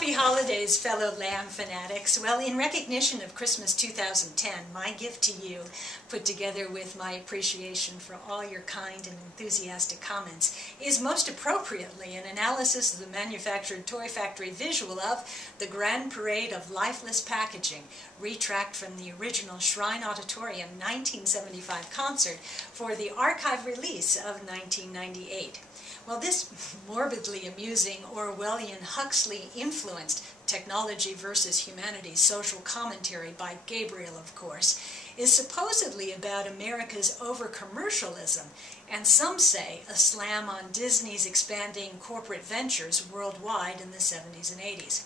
Happy holidays, fellow Lamb fanatics. Well, in recognition of Christmas 2010, my gift to you, put together with my appreciation for all your kind and enthusiastic comments, is most appropriately an analysis of the manufactured toy factory visual of the Grand Parade of Lifeless Packaging, retracked from the original Shrine Auditorium 1975 concert for the archive release of 1998. Well, this morbidly amusing Orwellian Huxley-influenced technology versus humanity social commentary by Gabriel, of course, is supposedly about America's over-commercialism, and some say a slam on Disney's expanding corporate ventures worldwide in the 70s and 80s.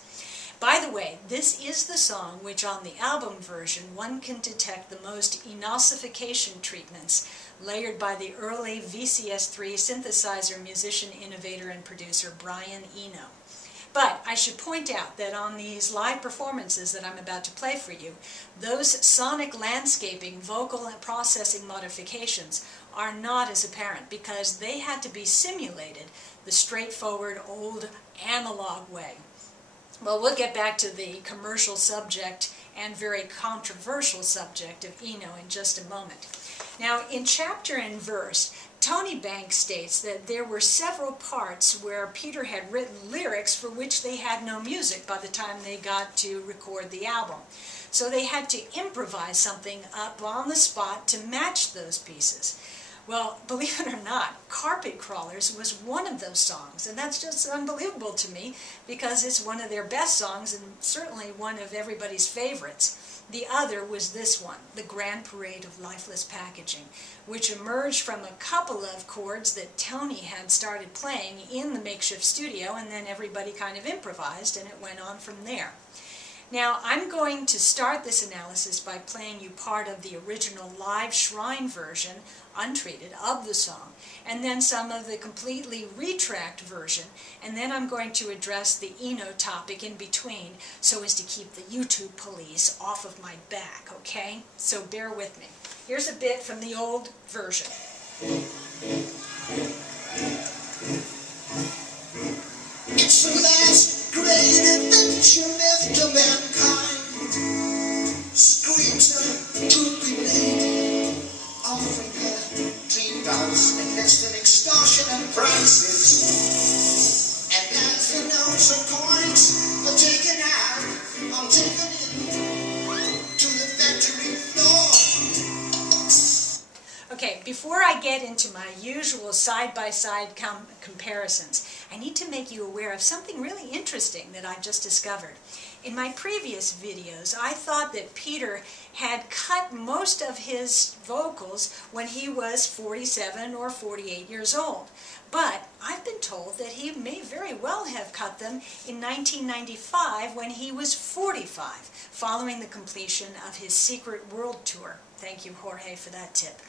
By the way, this is the song which on the album version one can detect the most enossification treatments layered by the early VCS3 synthesizer musician, innovator, and producer Brian Eno. But I should point out that on these live performances that I'm about to play for you, those sonic landscaping vocal and processing modifications are not as apparent because they had to be simulated the straightforward old analog way. Well, we'll get back to the commercial subject and very controversial subject of Eno in just a moment. Now, in chapter and verse, Tony Banks states that there were several parts where Peter had written lyrics for which they had no music by the time they got to record the album. So they had to improvise something up on the spot to match those pieces. Well, believe it or not, Carpet Crawlers was one of those songs, and that's just unbelievable to me because it's one of their best songs and certainly one of everybody's favorites. The other was this one, The Grand Parade of Lifeless Packaging, which emerged from a couple of chords that Tony had started playing in the makeshift studio, and then everybody kind of improvised and it went on from there. Now, I'm going to start this analysis by playing you part of the original live Shrine version, untreated, of the song, and then some of the completely retracked version, and then I'm going to address the Eno topic in between so as to keep the YouTube police off of my back, okay? So bear with me. Here's a bit from the old version. It's the last great adventure left to mankind. Screams of drooping lady, offering her $3 and less than extortion and prices. And as the notes and coins are taken out, I'm taken in to the factory floor. Okay, before I get into my usual side-by-side comparisons, I need to make you aware of something really interesting that I just discovered. In my previous videos, I thought that Peter had cut most of his vocals when he was 47 or 48 years old. But I've been told that he may very well have cut them in 1995 when he was 45, following the completion of his Secret World Tour. Thank you, Jorge, for that tip.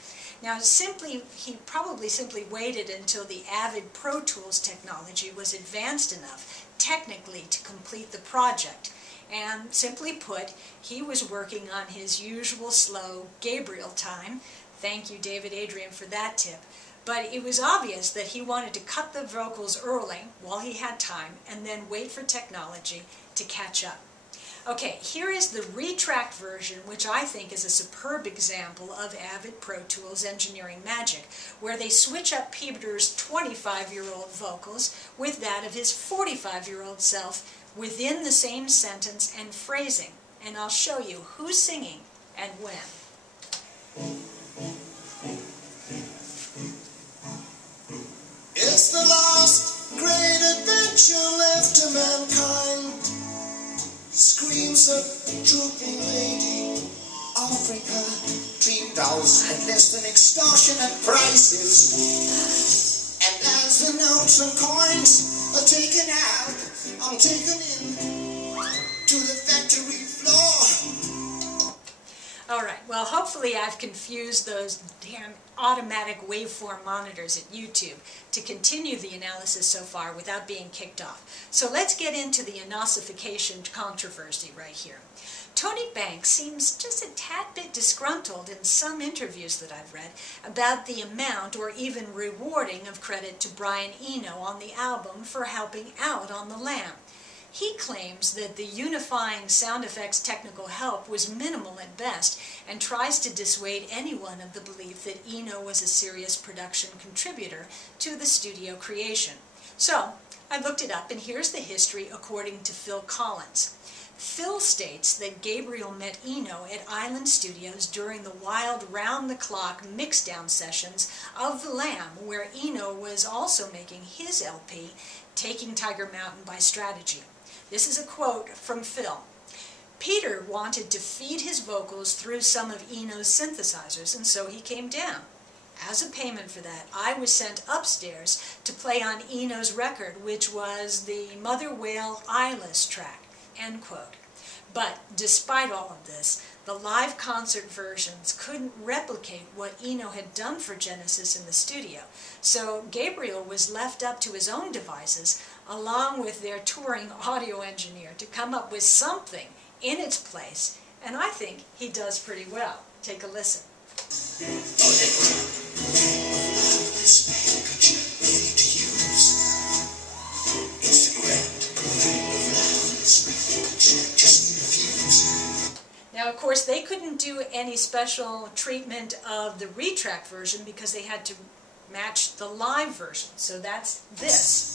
Now, he probably simply waited until the Avid Pro Tools technology was advanced enough, technically, to complete the project. And simply put, he was working on his usual slow Gabriel time. Thank you, David Adrian, for that tip. But it was obvious that he wanted to cut the vocals early, while he had time, and then wait for technology to catch up. Okay, here is the retracked version, which I think is a superb example of Avid Pro Tools engineering magic, where they switch up Peter's 25-year-old vocals with that of his 45-year-old self within the same sentence and phrasing. And I'll show you who's singing and when. It's the last great adventure left to mankind. Screams of drooping lady, offering her $3 and less than extortion and prices. And as the notes and coins are taken out, I'm taken in to the factory floor. All right, well, hopefully I've confused those damn automatic waveform monitors at YouTube to continue the analysis so far without being kicked off. So let's get into the enossification controversy right here. Tony Banks seems just a tad bit disgruntled in some interviews that I've read about the amount or even rewarding of credit to Brian Eno on the album for helping out on the Lamb. He claims that the unifying sound effects technical help was minimal at best and tries to dissuade anyone of the belief that Eno was a serious production contributor to the studio creation. So, I looked it up, and here's the history according to Phil Collins. Phil states that Gabriel met Eno at Island Studios during the wild round-the-clock mixdown sessions of The Lamb, where Eno was also making his LP, Taking Tiger Mountain by Strategy. This is a quote from Phil. Peter wanted to feed his vocals through some of Eno's synthesizers, and so he came down. As a payment for that, I was sent upstairs to play on Eno's record, which was the Mother Whale Eyeless track. End quote. But despite all of this, the live concert versions couldn't replicate what Eno had done for Genesis in the studio, so Gabriel was left up to his own devices, along with their touring audio engineer, to come up with something in its place, and I think he does pretty well. Take a listen. Now, of course, they couldn't do any special treatment of the retrack version because they had to match the live version. So that's this.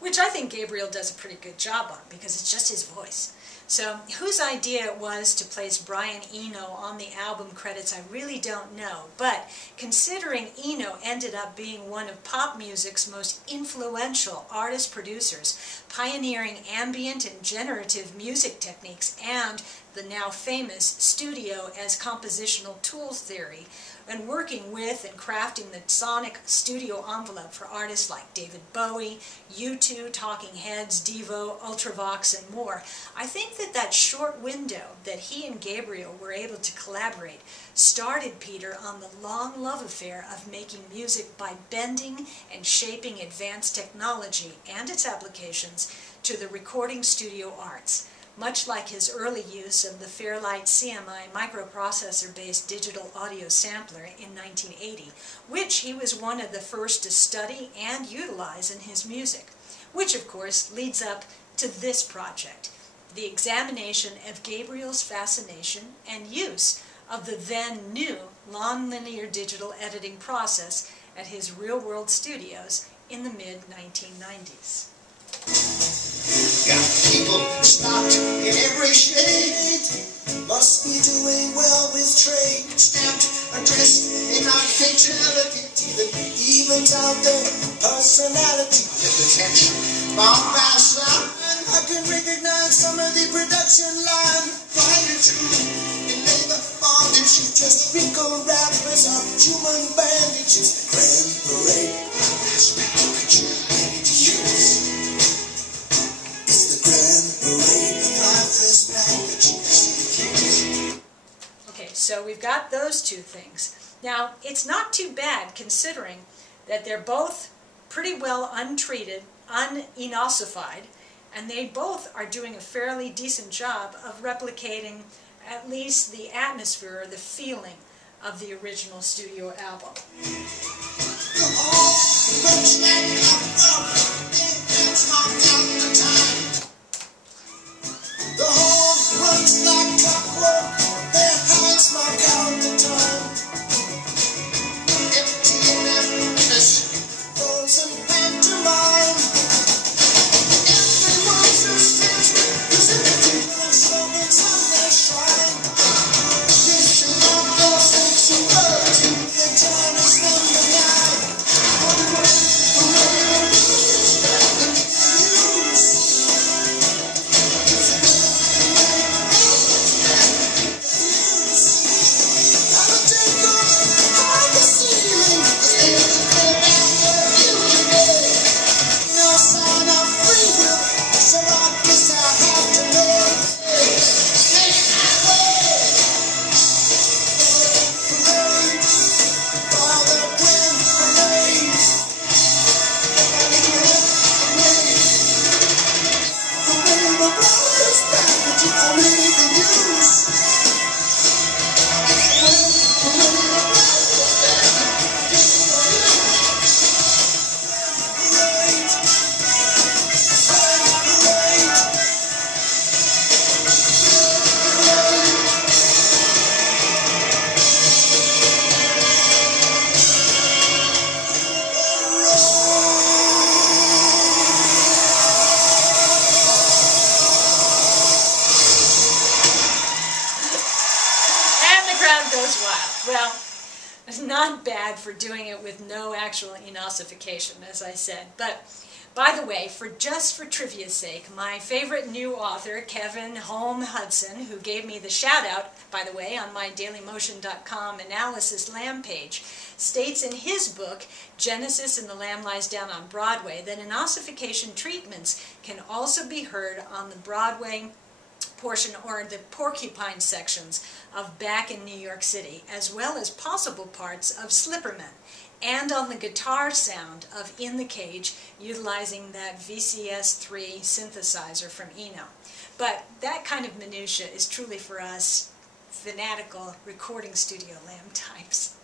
Which I think Gabriel does a pretty good job on because it's just his voice. So whose idea it was to place Brian Eno on the album credits, I really don't know. But considering Eno ended up being one of pop music's most influential artist-producers, pioneering ambient and generative music techniques and the now famous studio as compositional tools theory, and working with and crafting the sonic studio envelope for artists like David Bowie, U2, Talking Heads, Devo, Ultravox, and more, I think that short window that he and Gabriel were able to collaborate started Peter on the long love affair of making music by bending and shaping advanced technology and its applications to the recording studio arts, much like his early use of the Fairlight CMI microprocessor-based digital audio sampler in 1980, which he was one of the first to study and utilize in his music, which of course leads up to this project, the examination of Gabriel's fascination and use of the then new non-linear digital editing process at his real-world studios in the mid-1990s. Got people stocked in every shade. Must be doing well with trade. Stamped, addressed in our fatality. Even out their personality. If the tension bombast line, I can recognize some of the production line. Prior to in labor bondage, just wrinkle wrappers of human bandages. Grand parade, last package, ready to use. Okay, so we've got those two things. Now, it's not too bad considering that they're both pretty well untreated, unenosified, and they both are doing a fairly decent job of replicating at least the atmosphere or the feeling of the original studio album. The whole runs like clockwork, their hands mark out the time. Empty and emptiness, frozen pantomime. Everyone's a century, is empty and slogans on their shrine. This is not the sensuality, the time is number 9. The use goes wild. Well, it's not bad for doing it with no actual enossification, as I said. But, by the way, just for trivia's sake, my favorite new author, Kevin Holm Hudson, who gave me the shout-out, by the way, on my dailymotion.com analysis lamb page, states in his book, Genesis and the Lamb Lies Down on Broadway, that enossification treatments can also be heard on the Broadway portion or the porcupine sections of Back in New York City, as well as possible parts of Slipperman, and on the guitar sound of In the Cage, utilizing that VCS3 synthesizer from Eno. But that kind of minutia is truly for us fanatical recording studio lamb types.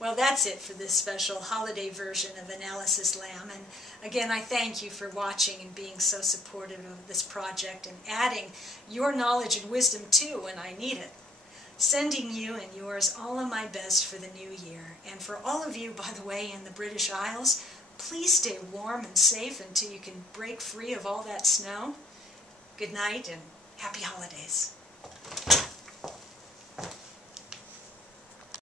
Well, that's it for this special holiday version of Analysis Lamb, and again, I thank you for watching and being so supportive of this project and adding your knowledge and wisdom too when I need it. Sending you and yours all of my best for the new year, and for all of you, by the way, in the British Isles, please stay warm and safe until you can break free of all that snow. Good night and happy holidays.